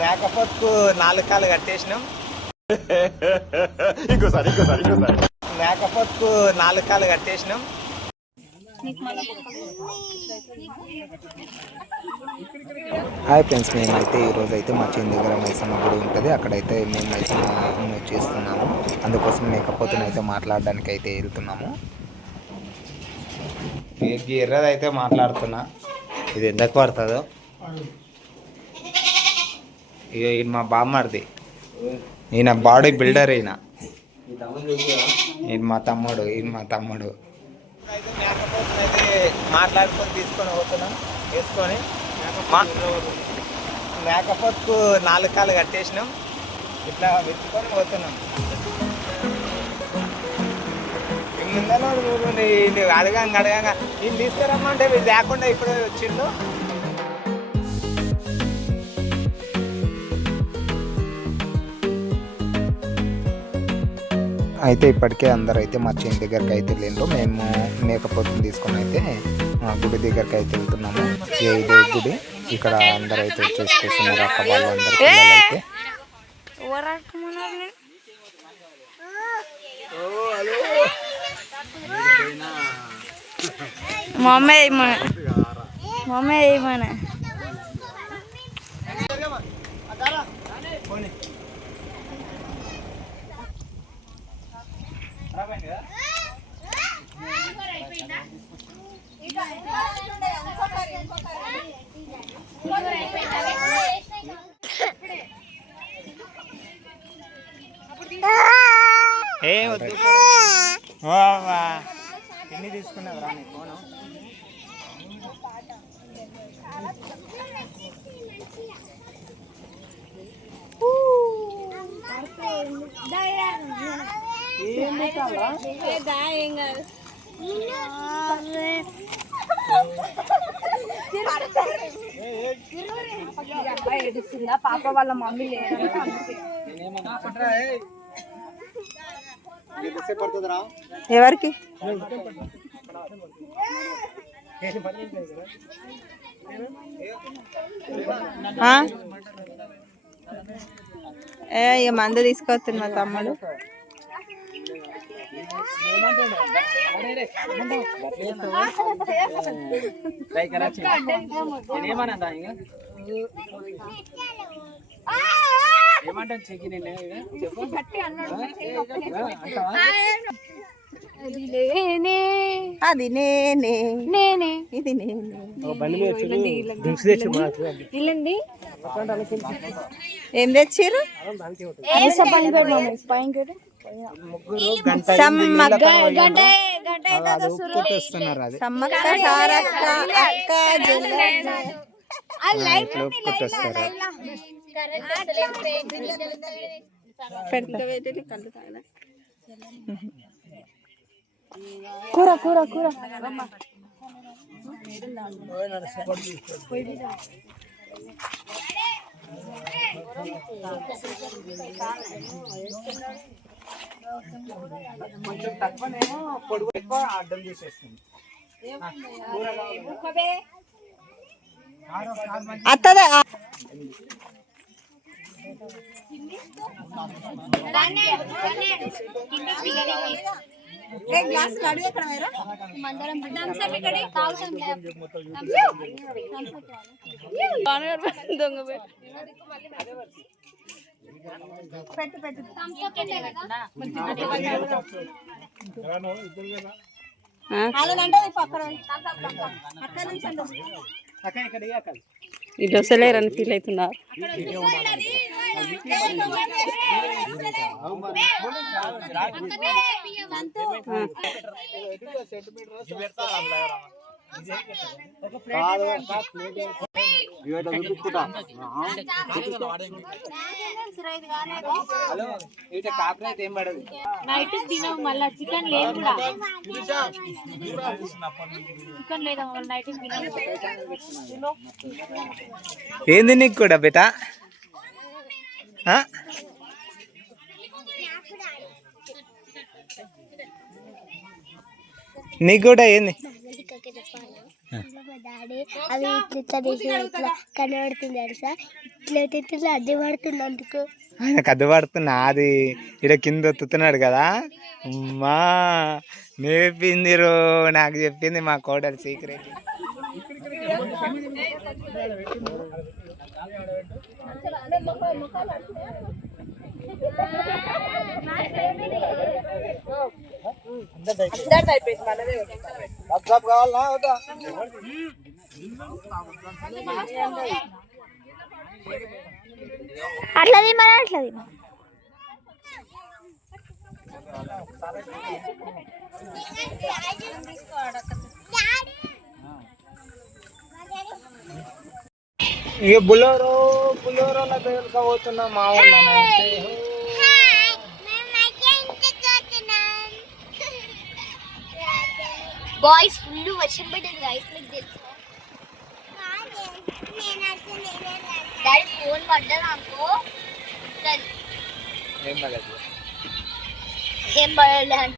మేకపోతుకు 4 కాళ్ళు కట్టేసినాం. మేకపోతుకు 4 కాళ్ళు కట్టేసినాం. Hi friends, మేమైతే ఈరోజు అయితే మా చేను దగ్గర మైసమ్మ గుడి ఉంటుంది. అక్కడైతే మేము మైసమ్మ చేస్తున్నాము. అందుకోసం మేకపోతుని అయితే మాట్లాడడానికి అయితే వెళ్తున్నాము. ఎర్రదైతే మాట్లాడుతున్నా, ఇది ఎందుకు పడుతుందో. ఇక ఈయన మా బామ్మర్ది, ఈయన బాడీ బిల్డర్. ఈయన మా తమ్ముడు. అయితే మేకపోతుని అయితే మాట్లాడుకొని తీసుకొని పోతున్నాం. వేసుకొని మేకపోతుకు 4 కాళ్ళు కట్టేసినాం. ఇట్లా వెతుకొని పోతున్నాం. ముందర అడగంగా వీళ్ళు తీసుకురమ్మంటే వీళ్ళు లేకుండా ఇప్పుడే వచ్చిండు. అయితే ఇప్పటికే అందరూ అయితే మా చేను దగ్గరికి అయితే వెళ్ళిండ్రు. మేము మేకపోతుని తీసుకొని అయితే గుడి దగ్గరికి అయితే వెళ్తున్నాము. ఇదే గుడి. ఇక్కడ అందరూ అయితే వచ్చేసి చూస్తున్నారు. అక్క వాళ్ళు అందరు పిల్లలు అయితే ఎన్ని తీసుకున్నావు రా నీ ఫోను? పాప వాళ్ళ మమ్మీ లేదు. ఎవరికి ఇక మందు తీసుకొస్తుంది మా తమ్ముడు. అది నేనే ఇది నేనే. ఏం తెచ్చిర్రు? సమ్మక్క సారక్క అక్క కూర కూర కూర కొంచెం తక్కువనేమో పొడుగు ఎక్కువ అడ్డం చేసేస్తుంది. అత్తదే ఇల్లు వస్తలేరని ఫీల్ అవుతున్నారు. నైట్ తినవు మళ్ళీ చికెన్ లేదు చికెన్ లేదా నైట్ తినవు. ఏంది నీకు కూడా బేటా? నీకు కూడా ఏంది? మా డాడీ అవి ఇట్లా తీసి ఇట్లా కనబడుతుంది తెలుసా, ఇట్లయితే ఇట్లా అడ్డు పడుతుంది అందుకు. ఆయనకు అడ్డు పడుతున్నా అది ఇక్కడ కింద ఒత్తుతున్నాడు కదా. అమ్మా నేర్పింది రో, నాకు చెప్పింది మా కోడలు సీక్రెట్. అట్లది మన అట్లది ఇక బులోరోలో తేలుకపోతున్నా మా వాళ్ళనైతే. బాయ్స్ ఫుల్ వర్షం పడ్డది గైస్, మీకు తెలుసు. డాడీ ఫోన్ పడ్డది అనుకో, ఏం పడదు. ఏం పడలేదు.